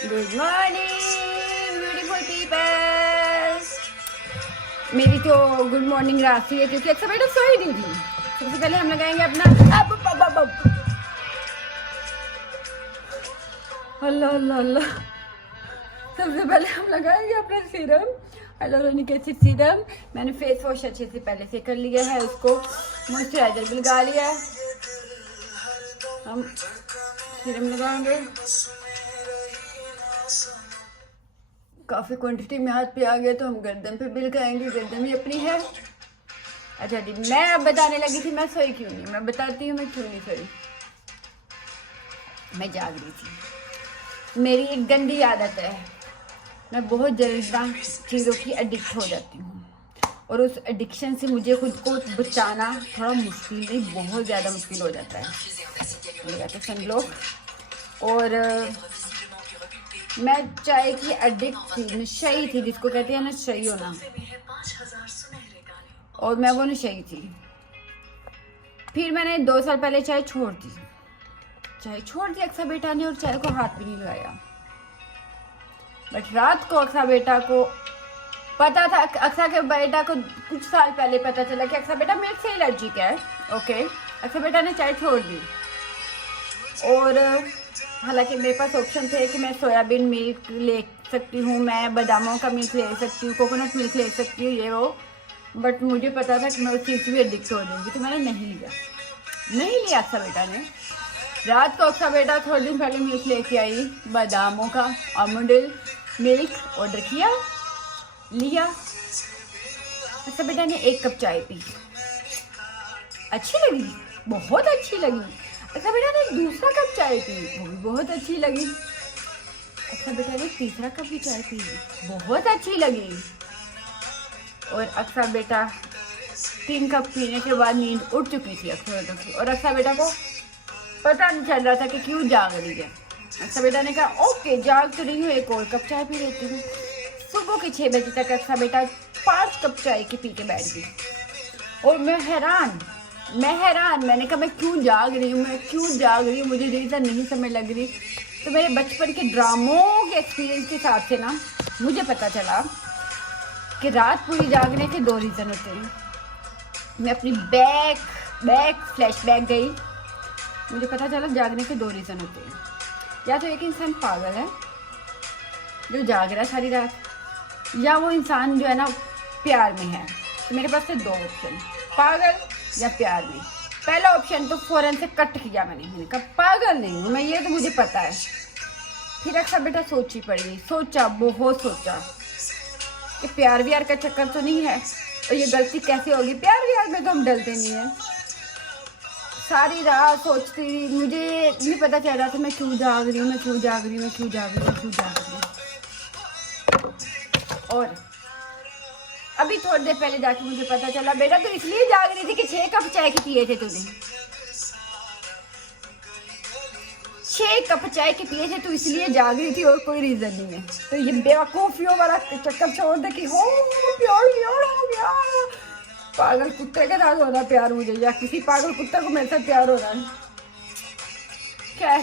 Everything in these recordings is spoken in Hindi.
Good morning beautiful people. मेरी तो गुड मॉर्निंग राशि है क्योंकि अच्छा बेटा सो ही नहीं थी। सबसे पहले हम लगाएंगे अपना अल्लाह अल्लाह अल्लाह। सबसे पहले हम लगाएंगे अपना सीरम, हाइलुरोनिक एसिड सीरम। मैंने फेस वॉश अच्छे से पहले से कर लिया है, उसको मॉइस्चराइजर भी लगा लिया है। हम सीरम लगाएंगे, काफ़ी क्वांटिटी में हाथ पे आ गया तो हम गर्दन पे भी लगाएंगे। गर्दन भी अपनी है। अच्छा जी, मैं अब बताने लगी थी मैं सोई क्यों नहीं। मैं बताती हूँ मैं क्यों नहीं सोई। मैं जाग रही थी। मेरी एक गंदी आदत है, मैं बहुत जल्दी चीज़ों की एडिक्ट हो जाती हूँ और उस एडिक्शन से मुझे खुद को बचाना थोड़ा मुश्किल नहीं, बहुत ज़्यादा मुश्किल हो जाता है। तो सन लोग और मैं चाय की एडिक्ट थी, नशई थी, जिसको कहते हैं नशई होना, और मैं वो नशई थी। फिर मैंने 2 साल पहले चाय छोड़ दी। चाय छोड़ दी अक्सा बेटा ने और चाय को हाथ भी नहीं लगाया। बट रात को अक्सा बेटा को पता था, अक्सा के बेटा को कुछ साल पहले पता चला कि अक्सा बेटा मिल्क से एलर्जिक है। ओके, अक्सा बेटा ने चाय छोड़ दी और हालांकि मेरे पास ऑप्शन थे कि मैं सोयाबीन मिल्क ले सकती हूँ, मैं बादामों का मिल्क ले सकती हूँ, कोकोनट मिल्क ले सकती हूँ, ये वो। बट मुझे पता था कि मैं उस चीज़ से भी एडिक्ट हो जाऊँगी, तो मैंने नहीं लिया अक्सा बेटा ने। रात को अक्सा बेटा थोड़े दिन पहले मिल्क लेके आई, बादामों का आलमंड मिल्क ऑर्डर किया, लिया। अक्सा बेटा ने 1 कप चाय पी, अच्छी लगी, बहुत अच्छी लगी। अच्छा बेटा ने दूसरा कप चाय पी, वो भी बहुत अच्छी लगी। अच्छा बेटा ने तीसरा कप भी चाय पी, बहुत अच्छी लगी। और अक्सा बेटा 3 कप पीने के बाद नींद उठ चुकी थी अक्सा बेटा की, और अक्सा बेटा को पता नहीं चल रहा था कि क्यों जाग रही है। अक्सा बेटा ने कहा ओके जाग तो रही हूँ, 1 और कप चाय पी लेती हूँ। सुबह के 6 बजे तक अक्सा बेटा 5 कप चाय के पी के बैठ गई। और मैं हैरान, मैंने कहा मैं क्यों जाग रही हूँ, मुझे रीज़न नहीं समझ लग रही। तो मेरे बचपन के ड्रामों के एक्सपीरियंस के हिसाब से ना मुझे पता चला कि रात पूरी जागने के 2 रीज़न होते हैं। मैं अपनी फ्लैशबैक गई, मुझे पता चला जागने के 2 रीज़न होते हैं। या तो एक इंसान पागल है जो जाग रहा है सारी रात, या वो इंसान जो है ना प्यार में है। तो मेरे पास थे 2 ऑप्शन, पागल या प्यार में। पहला ऑप्शन तो फौरन से कट किया मैंने कहा पागल नहीं हूँ मैं, ये तो मुझे पता है। फिर अक्सर बेटा सोची पड़ी, बहुत सोचा कि प्यार व्यार का चक्कर तो नहीं है, और ये गलती कैसे होगी, प्यार व्यार में तो हम डलते नहीं है। सारी रात सोचती रही, मुझे नहीं पता चल रहा था मैं क्यों जाग रही हूँ। और अभी थोड़ी देर पहले जाके मुझे पता चला बेटा तो इसलिए जाग रही थी कि 6 कप चाय के पिए थे तूने, 6 कप चाय के पिए थे, तो इसलिए जाग रही थी और कोई रीजन नहीं है। तो ये बेवकूफियों वाला चक्कर छोड़ दे कि हो प्यार हो गया। पागल कुत्ते के साथ हो रहा प्यार मुझे, या किसी पागल कुत्ते को मेरे साथ प्यार हो रहा है। खैर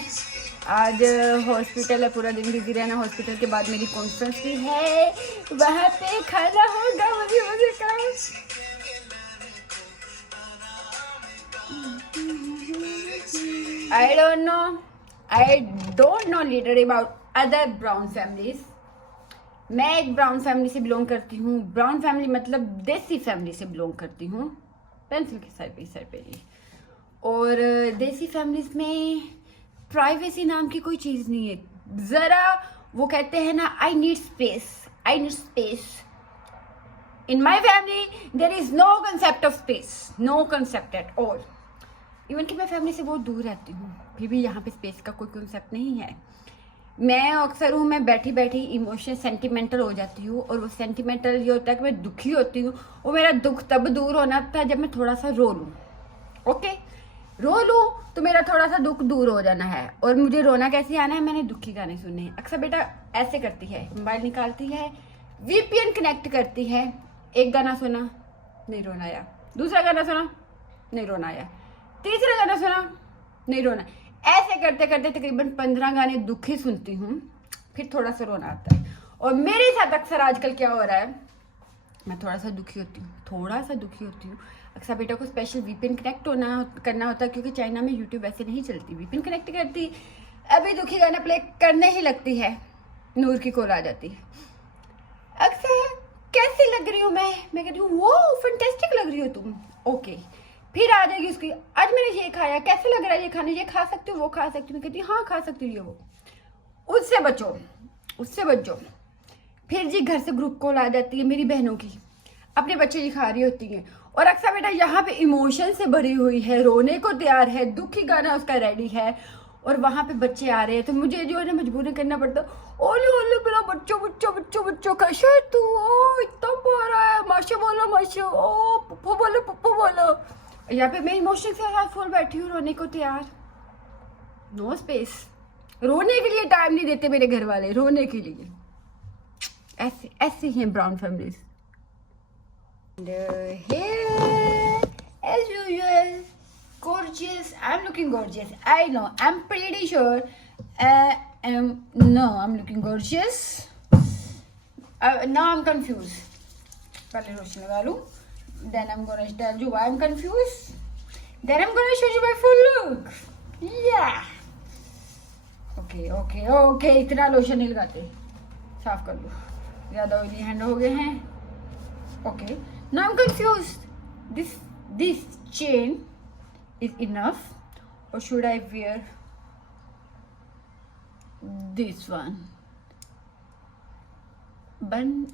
आज हॉस्पिटल है, पूरा दिन बिजी रहना। हॉस्पिटल के बाद मेरी कॉन्फ्रेंस भी है, वहाँ पे खाना होगा मुझे का। I don't know little about other brown families. मैं एक ब्राउन फैमिली से बिलोंग करती हूँ। ब्राउन फैमिली मतलब देसी फैमिली से बिलोंग करती हूँ, पेंसिल के सर पे ही। और देसी फैमिलीज में प्राइवेसी नाम की कोई चीज़ नहीं है। ज़रा वो कहते हैं ना I need space. In my family there is no concept of space, no concept at all. Even कि मैं फैमिली से बहुत दूर रहती हूँ, फिर भी यहाँ पे स्पेस का कोई कंसेप्ट नहीं है। मैं अक्सर हूँ, मैं बैठी इमोशनल सेंटिमेंटल हो जाती हूँ, और वो सेंटिमेंटल ये होता है कि मैं दुखी होती हूँ, और मेरा दुख तब दूर होना था जब मैं थोड़ा सा रो लूँ। ओके, रो लूँ तो मेरा थोड़ा सा दुख दूर हो जाना है। और मुझे रोना कैसे आना है, मैंने दुखी गाने सुनने हैं। अक्सर बेटा ऐसे करती है, मोबाइल निकालती है, VPN कनेक्ट करती है, एक गाना सुना नहीं रोना आया, दूसरा गाना सुना नहीं रोना आया, तीसरा गाना सुना नहीं रोना। ऐसे करते करते तकरीबन 15 गाने दुखी सुनती हूँ, फिर थोड़ा सा रोना आता है। और मेरे साथ अक्सर आजकल क्या हो रहा है, मैं थोड़ा सा दुखी होती हूँ। अक्सर बेटा को स्पेशल वीपीएन कनेक्ट करना होता है, क्योंकि चाइना में यूट्यूब वैसे नहीं चलती। वीपीएन कनेक्ट करती, अभी दुखी गाना प्ले करने ही लगती है, नूर की कॉल आ जाती है। अक्सर कैसी लग रही हूँ मैं कहती हूँ वो फैंटास्टिक लग रही हो तुम, ओके। फिर आ जाएगी उसकी, आज मैंने ये खाया, कैसे लग रहा है ये खाने, ये खा सकती हूँ, वो खा सकती हूँ। मैं कहती हूँ हाँ खा सकती हूँ ये वो। उससे बचो। फिर जी घर से ग्रुप कॉल आ जाती है मेरी बहनों की, अपने बच्चे जी खा रही होती हैं, और अक्सर बेटा यहाँ पे इमोशन से भरी हुई है, रोने को तैयार है, दुखी गाना उसका रेडी है, और वहाँ पे बच्चे आ रहे हैं, तो मुझे जो है ना मजबूरी करना पड़ता। ओले ओले मेरा बच्चों कैसे है तू, ओ इतना प्यारा है, माशा बोलो माशा, ओ पप्पू बोलो। यहाँ पे मैं इमोशन के साथ फुल बैठी हूँ, रोने को तैयार, नो स्पेस। रोने के लिए टाइम नहीं देते मेरे घर वाले, रोने के लिए। ऐसे ही हैं brown families. Here, as usual, gorgeous. I'm looking gorgeous. I know. I'm pretty sure. I'm looking gorgeous. Now I'm confused. पहले रोशनी लगा लूँ. Then I'm gonna tell you why I'm confused. Then I'm gonna show you my full look. Yeah. Okay. इतना लोशन नहीं लगाते. साफ कर लो. ज़्यादा ऑयली हैंड हो गए हैं. Okay. Now I'm confused. This chain is enough, or should I wear this one? And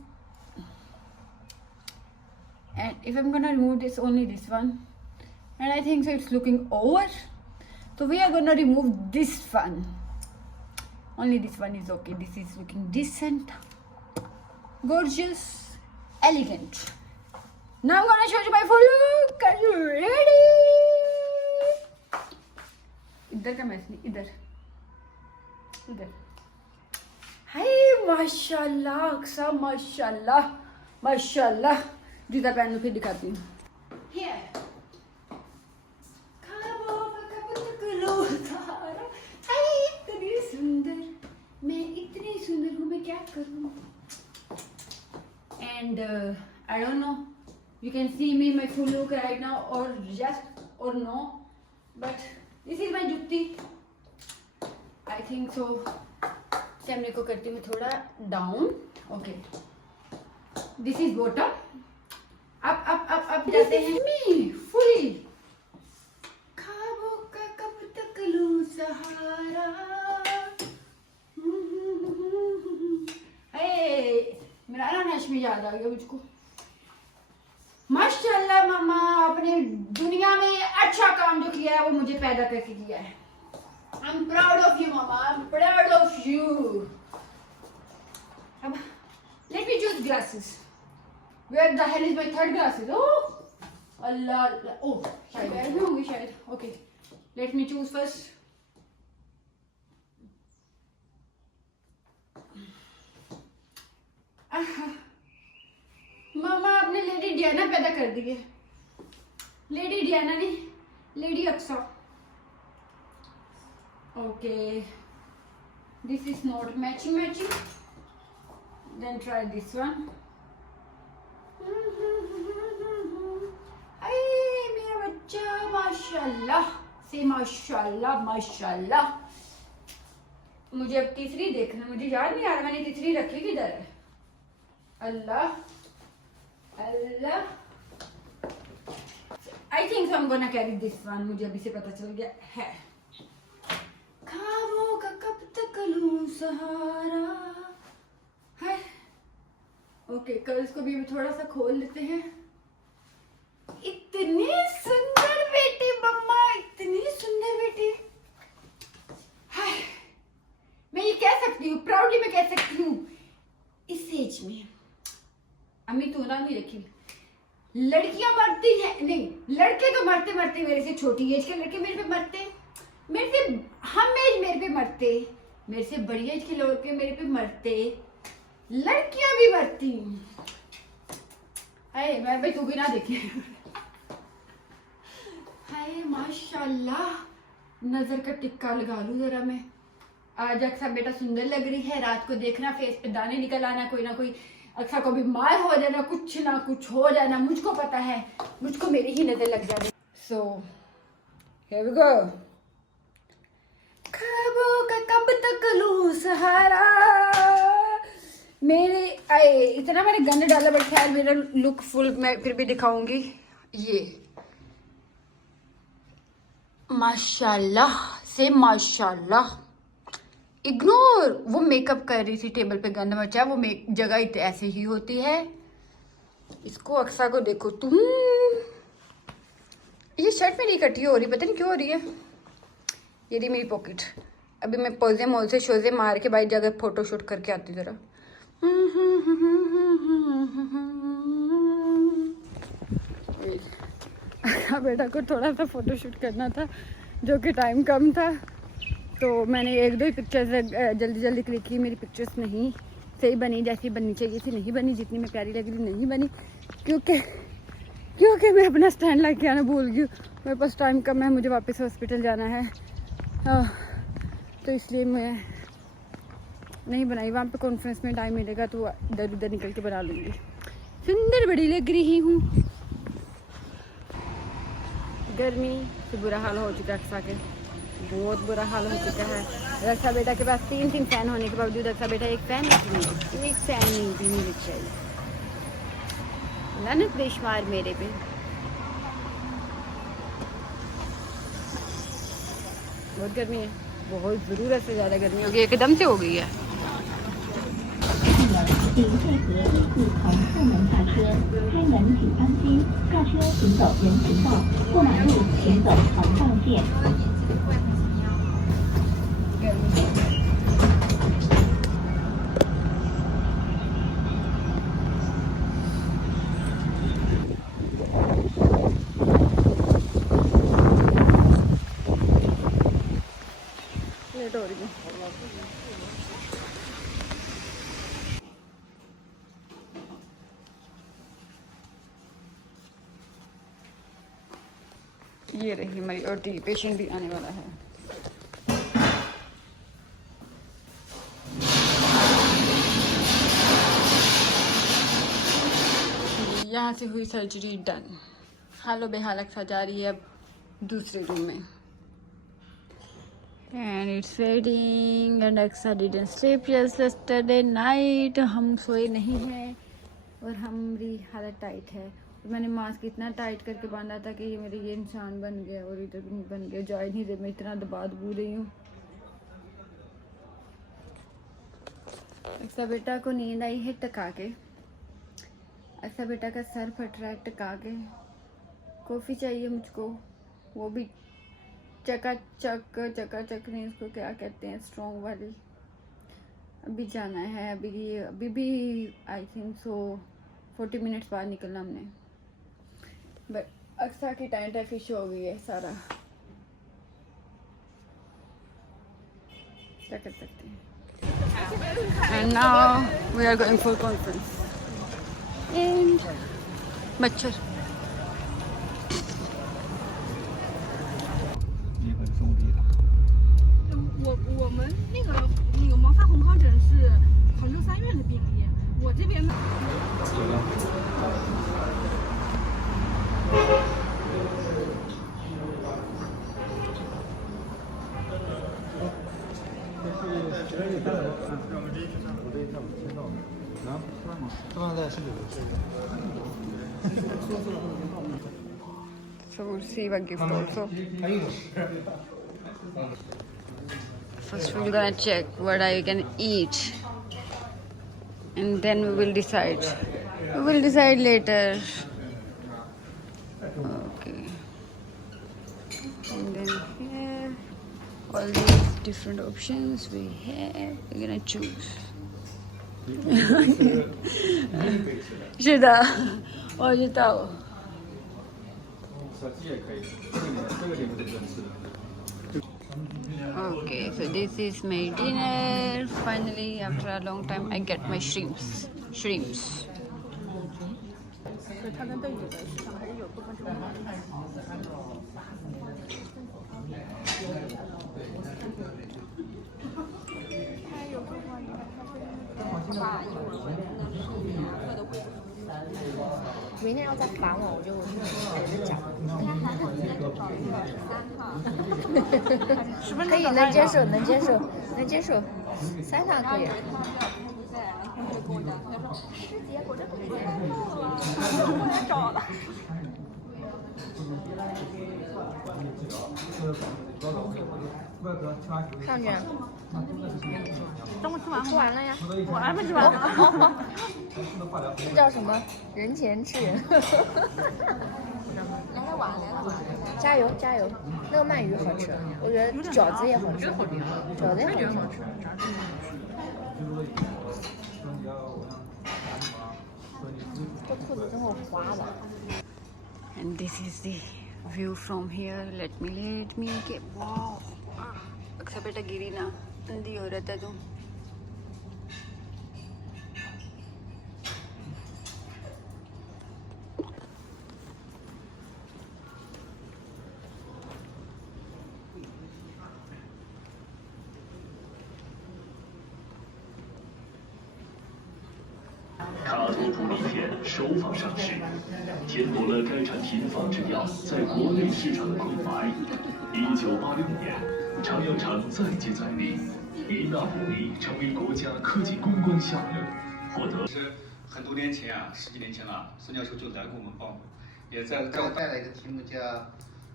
if I'm gonna remove this, only this one, and I think so it's looking over. So we are gonna remove this one. Only this one is okay. This is looking decent, gorgeous, elegant. Now I'm gonna show you my full look. Are you ready? इधर का मैच नहीं, इधर। हाय माशाल्लाह, अक्सा माशाल्लाह। जूता पहन लो फिर दिखाती हूँ। Here. इतनी सुंदर, मैं इतनी सुंदर हूँ, मैं क्या करूँ? And I don't know. You can see me my full look right now, or yes or no, but this is my जुत्ती. I think so. कैमरे को करती हूँ थोड़ा down. Okay. This is bottom. up जाते हैं. Me fully. ख्वाबों का कब तक लूँ सहारा. मेरा ना नशमी याद आ गया मुझको. माशाल्लाह मामा, आपने दुनिया में अच्छा काम जो किया है वो मुझे पैदा करके किया है. I'm proud of you mama, I'm proud of you. अब let me choose glasses. Where the hell is my third glasses? Oh Allah, oh शायद ऐड में होंगी शायद. Okay, let me choose first. मामा आपने लेडी डियाना पैदा कर दी है. लेडी डियाना नहीं, lady Aqsa. Okay, this is not matching. Then try this one. मेरा बच्चा माशाल्लाह से माशाल्लाह. मुझे अब तीसरी देखना, मुझे याद नहीं आ रहा मैंने तीसरी रखी किधर है. अल्लाह I think so I'm gonna carry this one. मुझे अभी से पता चल गया है. ख्वाबों का कब तक लूं सहारा है. ओके, कर्ल्स को भी थोड़ा सा खोल लेते हैं. इतनी सुंदर बेटी मम्मा, इतनी सुंदर बेटी. हाय, मैं ये कह सकती हूँ, प्राउडली मैं कह सकती हूँ, इस एज में अम्मी तू ना नहीं रखी. लड़कियां मरती हैं, नहीं लड़के तो मरते मेरे से छोटी एज के लड़के मेरे पे मरते, मेरे से हम एज मेरे पे मरते, मेरे से बड़ी एज के लड़के मेरे पे मरते, लड़कियां भी मरती. हाय मैं भाई तू भी ना देखे. हाय माशाल्लाह, नजर का टिक्का लगा लूं जरा मैं. आज अक्सा बेटा सुंदर लग रही है, रात को देखना फेस पे दाने निकल आना, कोई ना कोई अक्सा को बीमार हो जाना, कुछ ना कुछ हो जाना, मुझको पता है, मुझको मेरी ही नजर लग जानी। So here we go. ख्वाबों का कब तक लूं सहारा, मेरे आए इतना मैंने गंद डाला, बट खैर मेरा लुक फुल मैं फिर भी दिखाऊंगी। ये माशाल्लाह से माशाल्लाह, इग्नोर, वो मेकअप कर रही थी, टेबल पे गंद मचा, वो जगह ऐसे ही होती है। इसको अक्सा को देखो तुम, ये शर्ट मेरी इकट्ठी हो रही, पता नहीं क्यों हो रही है। ये रही मेरी पॉकेट, अभी मैं पोजे मोल से शोजे मार के बाई जगह फोटो शूट करके आती जरा। बेटा को थोड़ा सा फोटो शूट करना था, जो कि टाइम कम था, तो मैंने एक दो ही पिक्चर्स जल्दी जल्दी क्लिक की। मेरी पिक्चर्स नहीं सही बनी, जैसी बननी चाहिए थी नहीं बनी, जितनी मैं प्यारी लग रही नहीं बनी, क्योंकि मैं अपना स्टैंड ला के आना भूल गई हूँ। मेरे पास टाइम कम है, मुझे वापस हॉस्पिटल जाना है, तो इसलिए मैं नहीं बनाई। वहाँ पे कॉन्फ्रेंस में टाइम मिलेगा तो इधर उधर निकल के बना लूँगी। सुंदर बड़ी लग रही हूँ। गर्मी से बुरा हाल हो चुका है अक्सा के, बहुत बुरा हाल हो चुका है। रक्षा बेटा के पास 3 फैन होने के बावजूद रक्षा बेटा एक फैन नहीं भी नहीं लग चाहिए। लानत बेशुमार मेरे पे। बहुत गर्मी है, बहुत ज़रूरत से ज़्यादा गर्मी हो गई, एकदम से हो गई है। लेट हो रही है। ये रही हमारी और टी, पेशेंट भी आने वाला है। यहाँ से हुई सर्जरी डन, हालो बेहाल अक्सा जा रही है अब दूसरे रूम में। And it's fading and Aksa didn't sleep yesterday night। हम सोए नहीं हैं और हमारी हालत टाइट है। और मैंने मास्क इतना टाइट करके बांधा था कि ये मेरे ये इंसान बन गया और इधर भी नहीं बन गया, जा नहीं रहे, मैं इतना दबा दबू रही हूँ। अक्सा बेटा को नींद आई है टका के, अक्सा बेटा का सर फट रहा है टका के। कॉफ़ी चाहिए मुझको, वो भी चकाचक नहीं, उसको क्या कहते हैं, स्ट्रॉन्ग वाली। अभी जाना है, अभी भी आई थिंक सो 40 मिनट्स बाद निकलना हमने। बट अक्सा की टाइम फिश हो गई है सारा, क्या कर सकते हैं। And now we are going for conference and मच्छर। 我们那个毛发红疱疹是杭州3院的病例，我这边呢。So we'll see what gift also. First we're gonna check what I can eat and then we will decide. We will decide later. Okay. And then here, all these different options we have, we're gonna choose. Shida, और बताओ। Okay, so this is my dinner. Finally, after a long time, I get my shrimps. 明天要再烦我，我就给他讲。可以，能接受，能接受，能接受，3趟可以。师姐，我这不是过来找了。上去。等我吃完吃完了呀？我还没吃完呢。这叫什么？人前吃人。加油加油！那个鳗鱼好吃，我觉得饺子也好吃，饺子也好吃。这裤子真好滑的。And this is the view from here. Let me get wow. अक्सर बेटा गिरी ना अंधी हो रहता तुम.卡多普米片首放上市，填补了该产品仿制药在国内市场的空白。1986年，长药厂再接再厉，以纳普米成为国家科技攻关项目，获得。是很多年前啊，10几年前了，孙教授就来给我们报告，也在给我带来一个题目叫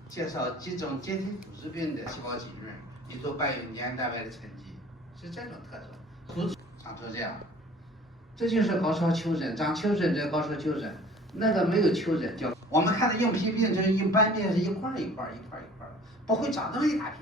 介绍几种结缔组织病的细胞浸润，以做伴有黏蛋白的沉积，是这种特征。图长成这样。这就是高烧丘疹，长丘疹这高烧丘疹，那个没有丘疹叫我们看的硬皮病，就是一般病是一块一块的，不会长那么一大片。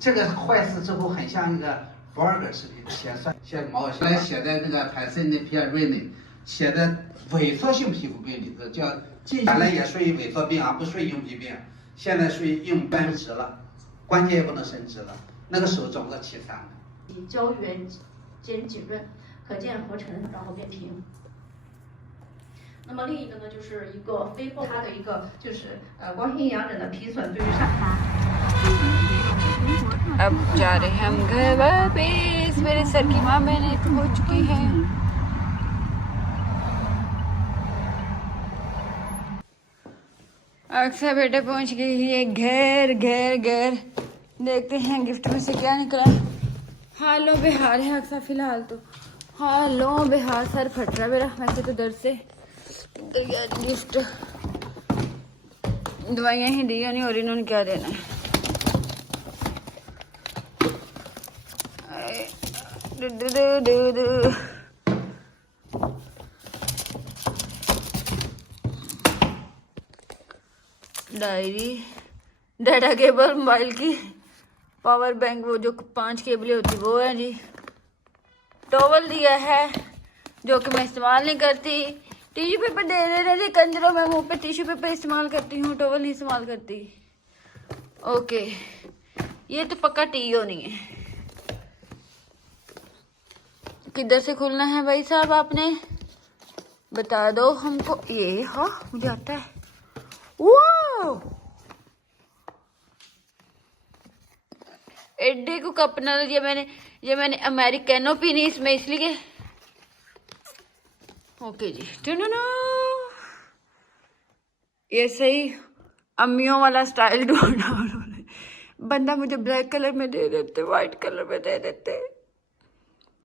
这个坏死之后很像一个不二个视频，写毛来写在那个坦森的皮尔瑞内，写的萎缩性皮肤病里头叫近原来也属于萎缩病啊，不属于硬皮病，现在属于硬扳直了，关节也不能伸直了，那个手肿得凄惨的。胶原兼浸润。可见合成，然后变平。那么另一个呢，就是一个非瘘，它的一个就是光性阳疹的皮损对于上它。अब जा रहे हैं हम घर वापस मेरे सर की माँ मैंने हो चुकी है अक्सर बेटे पहुंच गई है घर घर घर देखते हैं गिफ्ट में से क्या निकला हालो बेहाल है अक्सर फिलहाल तो हालो बेहाल सर फट रहा है मेरा वैसे तो दर्द से गिफ्ट दवाइयाँ ही दी नहीं और इन्होंने क्या देना है डायरी डाटा केबल मोबाइल की पावर बैंक वो जो 5 केबलें होती वो है जी टॉवल दिया है जो कि मैं इस्तेमाल नहीं करती टिश्यू पेपर दे रहे थे कंजरों में मुंह पे टिश्यू पेपर इस्तेमाल करती हूँ टॉवल नहीं इस्तेमाल करती ओके ये तो पक्का टी होनी है किधर से खुलना है भाई साहब आपने बता दो हमको ये हाँ मुझे आता है एडे को कपना ये मैंने अमेरिकानो पीनी इसमें इसलिए ओके जी टुनुनु ये सही अम्मियों वाला स्टाइल ढूंढा उन्होंने बंदा मुझे ब्लैक कलर में दे देते व्हाइट कलर में दे देते